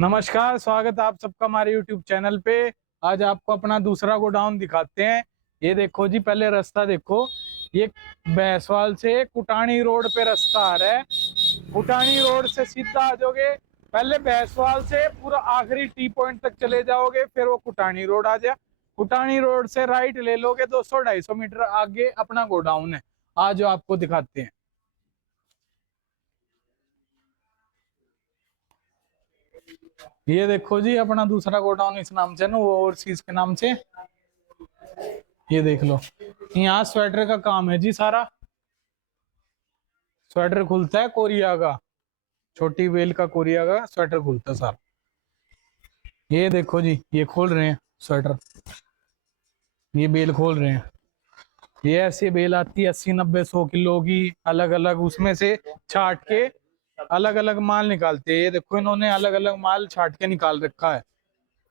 नमस्कार, स्वागत है आप सबका हमारे यूट्यूब चैनल पे। आज आपको अपना दूसरा गोडाउन दिखाते हैं। ये देखो जी, पहले रास्ता देखो। ये बैसवाल से कुटानी रोड पे रास्ता आ रहा है। कुटानी रोड से सीधा आ जाओगे, पहले बैसवाल से पूरा आखिरी टी पॉइंट तक चले जाओगे, फिर वो कुटानी रोड आ जाए। कुटानी रोड से राइट ले लोगे, 200-250 मीटर आगे अपना गोडाउन है। आज आपको दिखाते हैं। ये देखो जी, अपना दूसरा गोडाउन इस नाम से ना, वो ओवरसीज के नाम से। ये देख लो, यहाँ स्वेटर का काम है जी सारा। स्वेटर खुलता है कोरिया का, छोटी बेल का कोरिया का स्वेटर खुलता है सारा। ये देखो जी, ये खोल रहे हैं स्वेटर। ये बेल खोल रहे हैं। ये ऐसी बेल आती है 80-90-100 किलो की, अलग अलग उसमें से छाट के अलग अलग माल निकालते हैं। ये देखो, इन्होंने अलग अलग माल छाट के निकाल रखा है।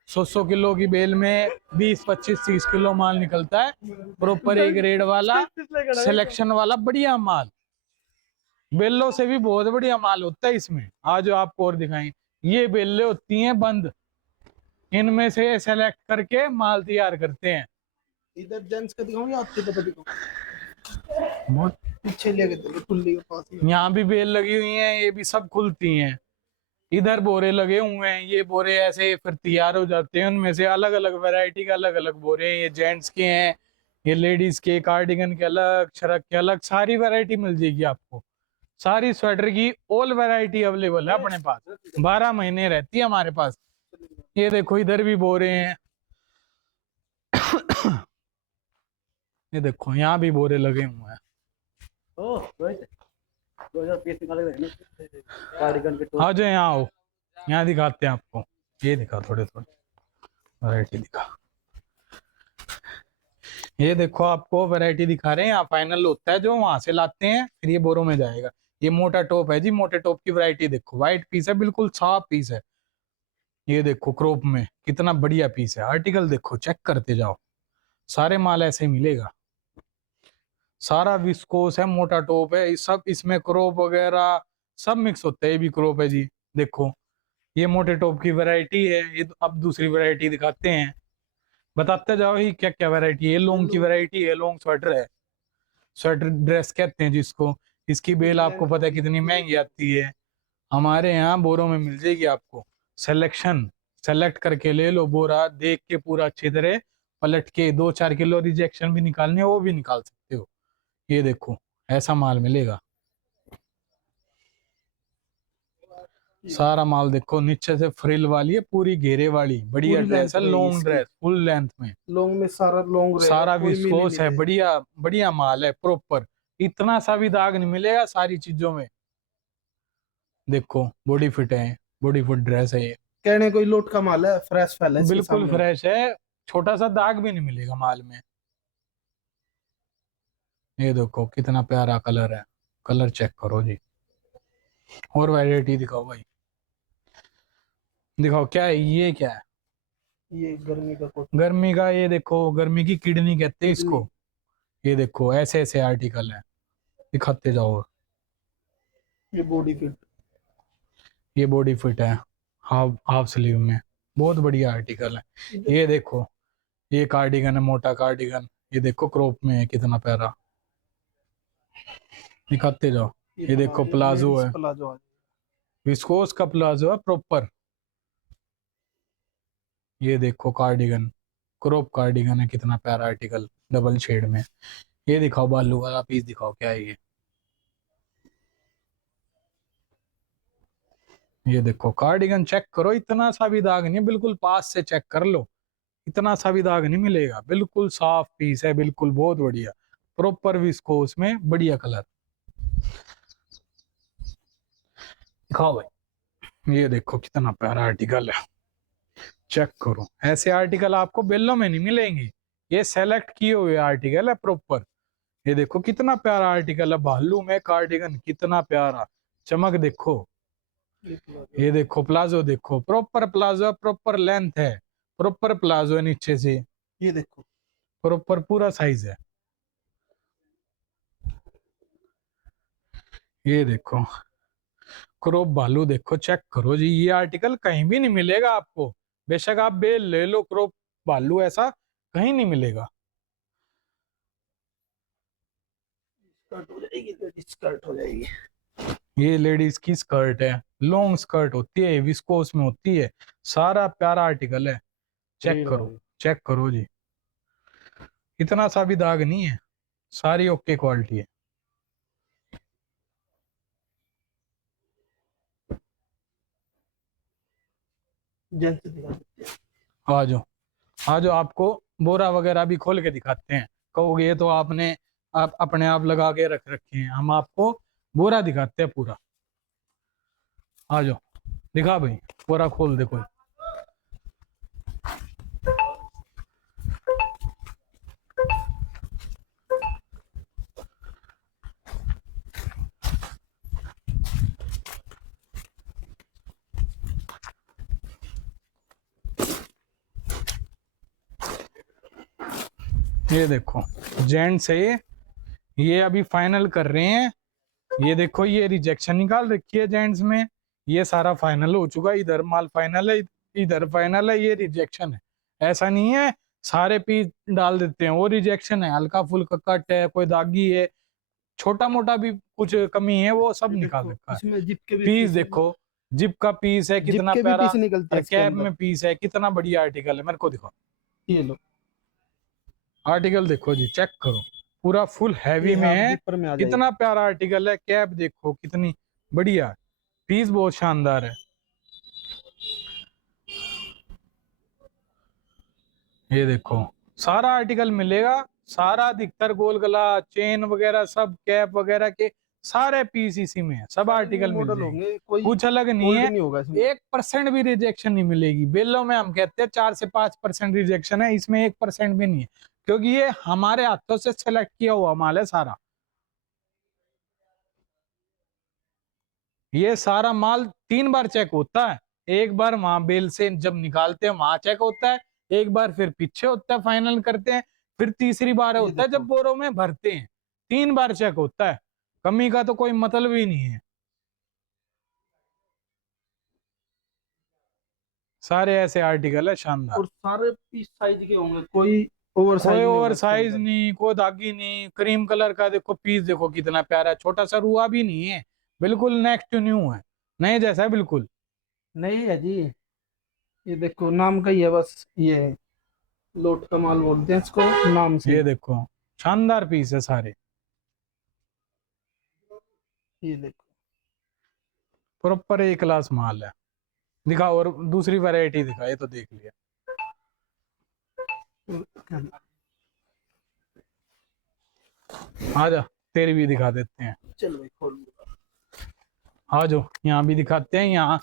100-100 किलो की बेल में 20-25-30 किलो माल निकलता है। प्रॉपर एक ग्रेड वाला, सिलेक्शन वाला बढ़िया माल। बेलों से भी बहुत बढ़िया माल होता है इसमें। आज आपको और दिखाएं। ये बेलें होती हैं बंद, इनमें से सेलेक्ट करके माल तैयार करते हैं। इधर जेंट्स का दिखाऊं या आपके पे दिखाऊं? बहुत पीछे लेके चलो कुल्ली के पास में। यहाँ भी बेल लगी हुई हैं, ये भी सब खुलती हैं। इधर बोरे लगे हुए हैं, ये बोरे ऐसे फिर तैयार हो जाते हैं। उनमें से अलग अलग वैरायटी के अलग अलग बोरे हैं। ये जेंट्स के हैं, ये लेडीज के, कार्डिगन के अलग, शरक के अलग, सारी वैरायटी मिल जाएगी आपको। सारी स्वेटर की ऑल वैरायटी अवेलेबल है अपने पास। 12 महीने रहती है हमारे पास। ये देखो, इधर भी बोरे हैं। ये देखो, यहाँ भी बोरे लगे हुए हैं। आ जाओ, यहाँ आओ, यहाँ दिखाते हैं आपको। ये दिखा, थोड़े थोड़े वैरायटी दिखा। ये देखो, आपको वैरायटी दिखा रहे हैं। यहाँ फाइनल होता है जो वहां से लाते हैं, फिर ये बोरों में जाएगा। ये मोटा टॉप है जी, मोटे टॉप की वैरायटी देखो। व्हाइट पीस है, बिल्कुल साफ पीस है। ये देखो, क्रॉप में कितना बढ़िया पीस है। आर्टिकल देखो, चेक करते जाओ। सारे माल ऐसे मिलेगा। सारा विस्कोस है, मोटा टॉप है, सब इसमें क्रॉप वगैरह सब मिक्स होता है। ये भी क्रॉप है जी, देखो। ये मोटे टॉप की वैरायटी है। ये अब दूसरी वैरायटी दिखाते हैं, बताते जाओ ही क्या क्या वैरायटी है। ये लॉन्ग की वैरायटी है, लॉन्ग स्वेटर है। स्वेटर ड्रेस कहते हैं जिसको। इसकी बेल आपको पता है कितनी महंगी आती है। हमारे यहाँ बोरों में मिल जाएगी आपको। सिलेक्शन, सेलेक्ट करके ले लो बोरा, देख के पूरा अच्छी तरह पलट के। 2-4 किलो रिजेक्शन भी निकालने हो, वो भी निकाल सकते हो। ये देखो, ऐसा माल मिलेगा। सारा माल देखो, नीचे से फ्रिल वाली है, पूरी घेरे वाली बढ़िया पूरी ड्रेस लेंथ है। रहेगी लॉन्ग इसकी। ड्रेस फुल लेंथ में। लॉन्ग में सारा लॉन्ग रहेगा, सारा कोई मीनी विस्कोस नहीं है, रहेगा। बढ़िया बढ़िया माल है प्रॉपर। इतना सा भी दाग नहीं मिलेगा सारी चीजों में। देखो, बॉडी फिट है, बॉडी फिट ड्रेस है ये। कहने कोई लोट का माल है, फ्रेश फैल है इसके बिल्कुल सामने। फ्रेश है, छोटा सा दाग भी नहीं मिलेगा माल में। ये देखो, कितना प्यारा कलर है। कलर चेक करो जी। और वैरायटी दिखाओ भाई, दिखाओ क्या है, ये क्या है। ये गर्मी का कोट। गर्मी का, ये देखो, गर्मी की किडनी कहते हैं किडनी। इसको। ये देखो, ऐसे ऐसे आर्टिकल है, दिखाते जाओ। ये बॉडी फिट। ये बॉडी फिट है, हाफ हाफ स्लीव में, बहुत बढ़िया आर्टिकल है। ये देखो, ये कार्डिगन है, मोटा कार्डिगन। ये देखो, क्रॉप में है, कितना प्यारा। दिखाते जाओ। ये देखो, प्लाजो लेडीज है, प्लाजो आ विस्कोस का प्लाजो है प्रॉपर। ये देखो, कार्डिगन, क्रॉप कार्डिगन है, कितना प्यारा आर्टिकल, डबल शेड में। ये दिखाओ, बालू वाला पीस दिखाओ, क्या है ये। ये देखो, कार्डिगन चेक करो, इतना सा भी दाग नहीं, बिल्कुल पास से चेक कर लो। इतना सा भी दाग नहीं मिलेगा, बिल्कुल साफ पीस है, बिल्कुल बहुत बढ़िया। प्रॉपर विस्कोस में बढ़िया कलर। दिखाओ भाई, ये देखो, कितना प्यारा आर्टिकल है। चेक करो, ऐसे आर्टिकल आपको बेलों में नहीं मिलेंगे। ये सेलेक्ट किए हुए आर्टिकल है प्रॉपर। ये देखो, कितना प्यारा आर्टिकल है, भालू में कार्डिगन, कितना प्यारा। चमक देखो। प्लाजो। ये देखो, प्लाजो देखो, प्रॉपर प्लाजो, प्रॉपर लेंथ है, प्रॉपर प्लाजो है नीचे से, ये देखो। प्रॉपर पूरा साइज है। ये देखो, क्रॉप भालू देखो, चेक करो जी, ये आर्टिकल कहीं भी नहीं मिलेगा आपको। बेशक आप बेल ले लो, क्रॉप भालू ऐसा कहीं नहीं मिलेगा। स्कर्ट हो जाएगी, लेडीज स्कर्ट हो जाएगी। ये लेडीज की स्कर्ट है, लॉन्ग स्कर्ट होती है, विस्कोस में होती है, सारा प्यारा आर्टिकल है। चेक करो, चेक करो जी, इतना सा भी दाग नहीं है, सारी ओके क्वालिटी है। जेंट्स दिखा देते हैं। आ जाओ, आ जाओ, आपको बोरा वगैरह भी खोल के दिखाते हैं। कहोगे ये तो आपने आप अपने आप लगा के रख रखे हैं, हम आपको बोरा दिखाते हैं पूरा। आ जाओ, दिखा भाई, बोरा खोल दे कोई। ये देखो जेंट्स है, ये अभी फाइनल कर रहे हैं। ये देखो, ये रिजेक्शन निकाल रखी है जेंट्स में, ये सारा फाइनल हो चुका है। इधर माल फाइनल है, इधर फाइनल है, ये रिजेक्शन है। ऐसा नहीं है सारे पीस डाल देते हैं, वो रिजेक्शन है। हल्का फुल्का कट है, कोई दागी है, छोटा मोटा भी कुछ कमी है, वो सब ये निकाल देखो, रखा है। इसमें जिप के भी पीस पीस, देखो, जिप का पीस है, जिप कितना के भी प्यारा। पीस निकलते और हैं इसके कैप अंदर। में पीस है, कितना बढ़िया आर्टिकल है, मेरे को दिखाओ। ये लो, आर्टिकल देखो जी, चेक करो, पूरा फुल हैवी ये में हाफ है। जिपर में आ कितना जाएगी। प्यारा आर्टिकल है, कैप देखो कितनी बढ़िया है, पीस बहुत शानदार है। ये देखो, सारा आर्टिकल मिलेगा, सारा अधिकतर गोल गला, चेन वगैरह सब, कैप वगैरह के सारे पीस इसी में है, सब सारे न्यू आर्टिकल मिल मॉडल जाएंगे, होंगे, कोई कुछ अलग नहीं ओल्ड है। नहीं होगा इसमें। 1% भी रिजेक्शन नहीं मिलेगी। बेलों में हम कहते हैं 4 से 5% रिजेक्शन है, इसमें 1% भी नहीं है, क्योंकि ये हमारे हाथों से सेलेक्ट किया हुआ माल है सारा। ये सारा माल 3 बार चेक होता है। एक बार वहां बेल से जब निकालते हैं वहां चेक होता है, एक बार फिर पीछे होता है, फाइनल करते हैं, फिर तीसरी बार ये होता है जब देखो, बोरों में भरते हैं। 3 बार चेक होता है, कमी का तो कोई मतलब ही नहीं है। सारे ऐसे आर्टिकल है शानदार, और सारे पीस साइज के होंगे, कोई ओवर साइज कोई नहीं ओवर होगा इसके साइज अंदर। नहीं, कोई दागी नहीं। क्रीम कलर का देखो पीस, देखो कितना प्यारा है, छोटा सा रुआ भी नहीं है, बिल्कुल नेक्स्ट टू न्यू है, नए जैसा है बिल्कुल। नहीं है जी, ये देखो नाम का ही है बस, ये है, लोट का माल बोलते हैं इसको नाम से ये ही। देखो, शानदार पीस है सारे, ये देखो, प्रॉपर ए क्लास माल है। दिखा, और दूसरी वैरायटी दिखा, ये तो देख लिया। आ जा, तेरी भी दिखा देते हैं। चल भाई खोल दो। आ जाओ, यहाँ भी दिखाते हैं। यहाँ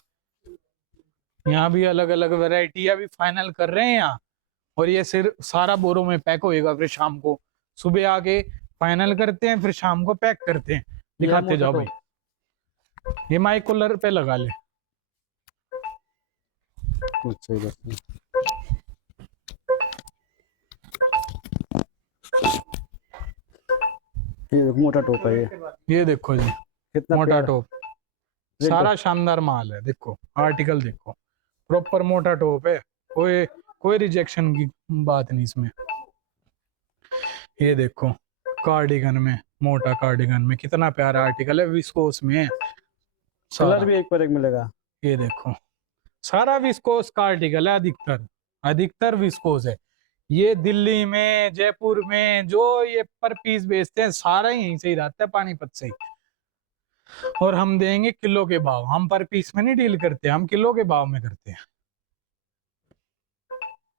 यहाँ भी अलग अलग वैरायटी अभी फाइनल कर रहे हैं यहाँ। और ये सिर्फ सारा बोरों में पैक होएगा, फिर शाम को सुबह आके फाइनल करते हैं, फिर शाम को पैक करते हैं। ये है दिखाते मोटा जाओ टॉप। भाई, ये माइक कूलर पे लगा ले। अच्छा बस ये मोटा टोप है ये देखो जी, कितना मोटा प्यारा। टॉप, एकदम सारा शानदार माल है। देखो आर्टिकल देखो, प्रॉपर मोटा टॉप है, कोई कोई रिजेक्शन की बात नहीं इसमें। ये देखो, कार्डिगन में, मोटा कार्डिगन में कितना प्यारा आर्टिकल है, विस्कोस में है कलर सारा। भी एक पर एक मिलेगा। ये देखो, सारा विस्कोस का आर्टिकल है, अधिकतर अधिकतर विस्कोस है। ये दिल्ली में, जयपुर में जो ये पर पीस बेचते हैं, सारा यहीं से ही रहता है, पानीपत से ही। और हम देंगे किलो के भाव, हम पर पीस में नहीं डील करते, हम किलो के भाव में करते हैं।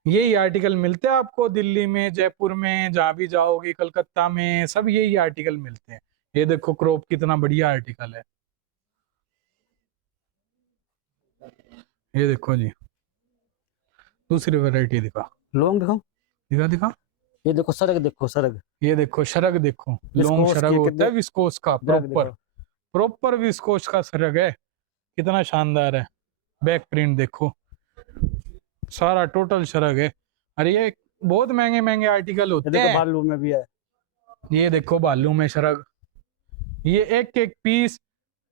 यही आर्टिकल मिलते हैं आपको दिल्ली में, जयपुर में, जहां भी जाओगे, कलकत्ता में, सब यही आर्टिकल मिलते हैं। ये देखो क्रॉप, कितना बढ़िया आर्टिकल है। ये देखो जी, दूसरी वैरायटी दिखा, लॉन्ग दिखाओ, दिखा दिखा। ये देखो सरग, देखो सरग, ये देखो शरग, देखो लॉन्ग विस्कोस शरग की होता कितने है, विस्कोस का दाग प्रॉपर, देखो। प्रॉपर विस्कोस का शरग है, कितना शानदार है। बैक प्रिंट देखो, सारा टोटल शरग है। अरे ये बहुत महंगे महंगे आर्टिकल ये होते देखो हैं। बालू में भी है। ये देखो भालू में शरग, ये एक एक पीस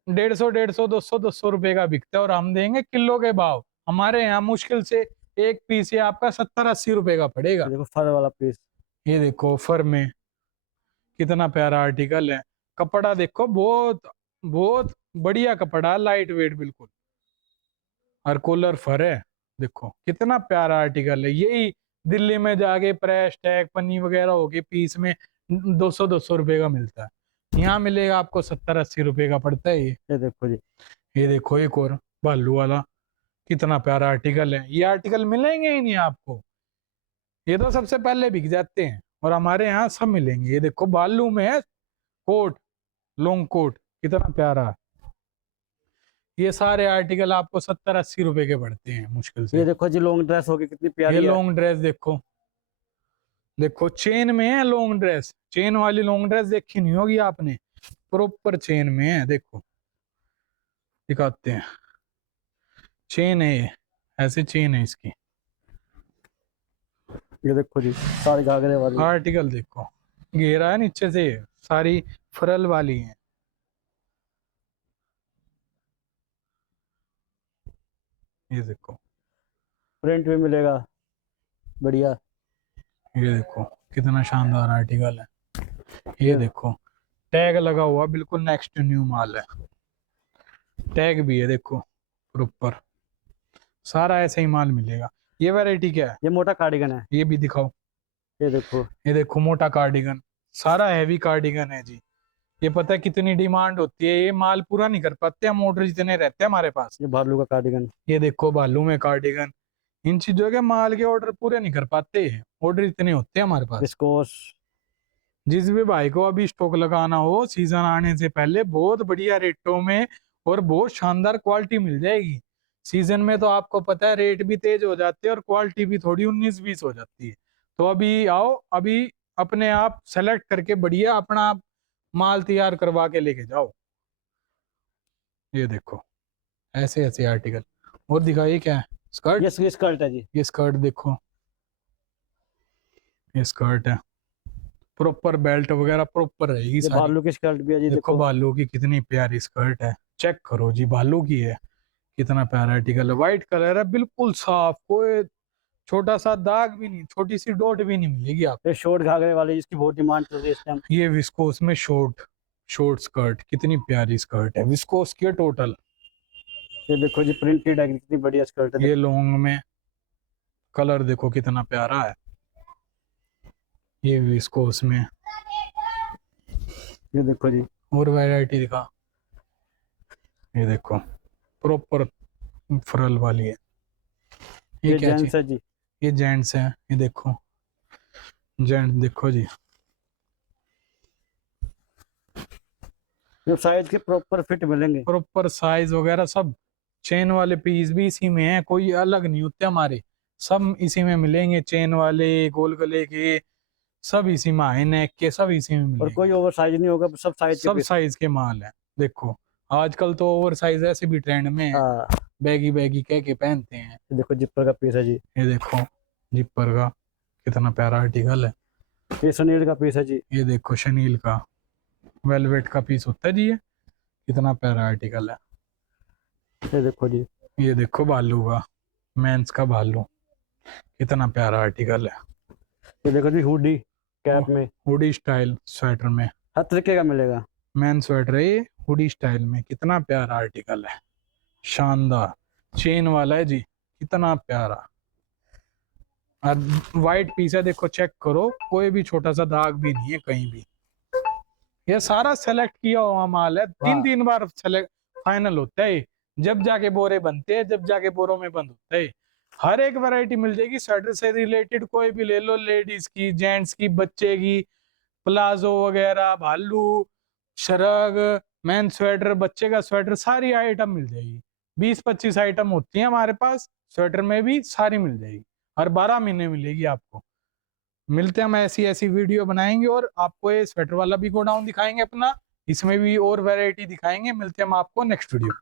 150 200 रुपए का बिकता है और हम देंगे किलो के भाव। हमारे यहाँ मुश्किल से एक पीस ये आपका 70-80 रुपए का पड़ेगा। ये देखो फर वाला पीस। ये देखो फर में कितना प्यारा आर्टिकल है। कपड़ा देखो बहुत बहुत बढ़िया कपड़ा, लाइट वेट बिल्कुल, और कूलर फर है। देखो कितना प्यारा आर्टिकल है। यही दिल्ली में जाके प्रेस टैग पन्नी वगैरह होके पीस में 200 रुपए का मिलता है, यहाँ मिलेगा आपको 70-80 रुपए का पड़ता है ये देखो जी, ये देखो एक और भालू वाला, कितना प्यारा आर्टिकल है। ये आर्टिकल मिलेंगे ही नहीं आपको, ये तो सबसे पहले बिक जाते हैं और हमारे यहाँ सब मिलेंगे। ये देखो भालू में है कोट, लॉन्ग कोट, कितना प्यारा है। ये सारे आर्टिकल आपको 70-80 रुपए के पड़ते हैं मुश्किल ये से। देखो जी लॉन्ग ड्रेस होगी कितनी ये प्यारी है। लॉन्ग ड्रेस देखो, देखो चेन में है लॉन्ग ड्रेस, चेन वाली लॉन्ग ड्रेस देखी नहीं होगी आपने, प्रॉपर चेन में है। देखो दिखाते हैं, चेन है ये, ऐसे चेन है इसकी। ये देखो जी सारे घाघरे वाली। आर्टिकल देखो, घेरा है नीचे से, सारी फरल वाली है। ये देखो प्रिंट भी मिलेगा बढ़िया। ये देखो कितना शानदार आर्टिकल है। ये देखो टैग लगा हुआ, बिल्कुल नेक्स्ट न्यू माल है, टैग भी है देखो प्रॉपर, सारा ऐसा ही माल मिलेगा। ये वैरायटी क्या है, ये मोटा कार्डिगन है। ये भी दिखाओ। ये देखो ये देखो मोटा कार्डिगन, सारा हैवी कार्डिगन है जी। ये पता है कितनी डिमांड होती है, ये माल पूरा नहीं कर पाते हम, ऑर्डर जितने रहते हैं हमारे पास। ये भालू का कार्डिगन। ये देखो भालू में कार्डिगन, इन चीजों के माल के ऑर्डर पूरे नहीं कर पाते हैं, ऑर्डर इतने होते हैं हमारे पास। विस्कोस। जिस भी भाई को अभी स्टॉक लगाना हो सीजन आने से पहले, बहुत बढ़िया रेटों में और बहुत शानदार क्वालिटी मिल जाएगी। सीजन में तो आपको पता है रेट भी तेज हो जाते हैं और क्वालिटी भी थोड़ी 19-20 हो जाती है। तो अभी आओ, अभी अपने आप सेलेक्ट करके बढ़िया अपना आप माल तैयार करवा के लेके जाओ। ये देखो ऐसे ऐसे आर्टिकल। और दिखाइए क्या है, स्कर्ट। ये स्कर्ट है जी। ये स्कर्ट देखो, ये स्कर्ट है, प्रॉपर बेल्ट वगैरह प्रॉपर रहेगी ये सारी। भालू की स्कर्ट भी है जी। देखो देखो भालू की कितनी प्यारी स्कर्ट है, चेक करो जी, भालू की है, कितना प्यारा आर्टिकल है। व्हाइट कलर है, बिल्कुल साफ, कोई छोटा सा दाग भी नहीं, छोटी सी डॉट भी नहीं मिलेगी आपको। ये शॉर्ट घाघरे वाली जिसकी बहुत डिमांड चल रही है इस टाइम। ये विस्कोस में शॉर्ट शॉर्ट स्कर्ट, कितनी प्यारी स्कर्ट है, विस्कोस की है टोटल। ये देखो जी प्रिंटेड है, कितनी बढ़िया स्कर्ट है। ये लॉन्ग में कलर देखो कितना प्यारा है, ये विस्कोस में। ये देखो जी और वैरायटी दिखा, ये देखो प्रॉपर फ्रल वाली है। ये ये क्या चीज, जेंट्स है जी। ये जेंट्स है, ये देखो जेंट्स देखो जी, जो साइज के प्रॉपर फिट मिलेंगे। प्रॉपर साइज वगैरह सब। चेन वाले पीस भी इसी में है, कोई अलग नहीं होते हमारे, सब इसी में मिलेंगे। चेन वाले, गोल गले के, सब इसी में है, नेक के सब इसी में और मिलेंगे। कोई ओवर साइज नहीं होगा, सब साइज के सब पीस। साइज के माल है। देखो आजकल तो ओवर साइज ऐसे भी ट्रेंड में है, हाँ बैगी बैगी कह के पहनते हैं। ये देखो जिपर का पीस है जी। ये देखो जिपर का कितना प्यारा आर्टिकल है। ये सुनील का पीस है जी। ये देखो शनील का वेलवेट का पीस होता है जी, ये कितना प्यारा आर्टिकल है। ये देखो जी ये देखो भालू का, मेंस का भालू, कितना प्यारा आर्टिकल है। ये देखो जी हुडी कैप में, हुडी स्टाइल स्वेटर में, हर तरीके का मिलेगा। मेन स्वेटर है ये, हुडी स्टाइल में, कितना प्यारा आर्टिकल है, शानदार। चेन वाला है जी, कितना प्यारा। और वाइट पीस है, देखो चेक करो, कोई भी छोटा सा दाग भी नहीं है कहीं भी। ये सारा सेलेक्ट किया हुआ माल है, तीन तीन बार सेलेक्ट फाइनल होता है, जब जाके बोरे बनते हैं, जब जाके बोरों में बंद होता है। हर एक वैरायटी मिल जाएगी स्वेटर से रिलेटेड, कोई भी ले लो, लेडीज की, जेंट्स की, बच्चे की, प्लाजो वगैरह, भालू, शरग, मैन स्वेटर, बच्चे का स्वेटर, सारी आइटम मिल जाएगी। 20-25 आइटम होती है हमारे पास स्वेटर में भी, सारी मिल जाएगी, हर 12 महीने मिलेगी आपको। मिलते हैं, हम ऐसी ऐसी वीडियो बनाएंगे और आपको ये स्वेटर वाला भी गोडाउन दिखाएंगे अपना, इसमें भी और वैरायटी दिखाएंगे। मिलते हैं हम आपको नेक्स्ट वीडियो।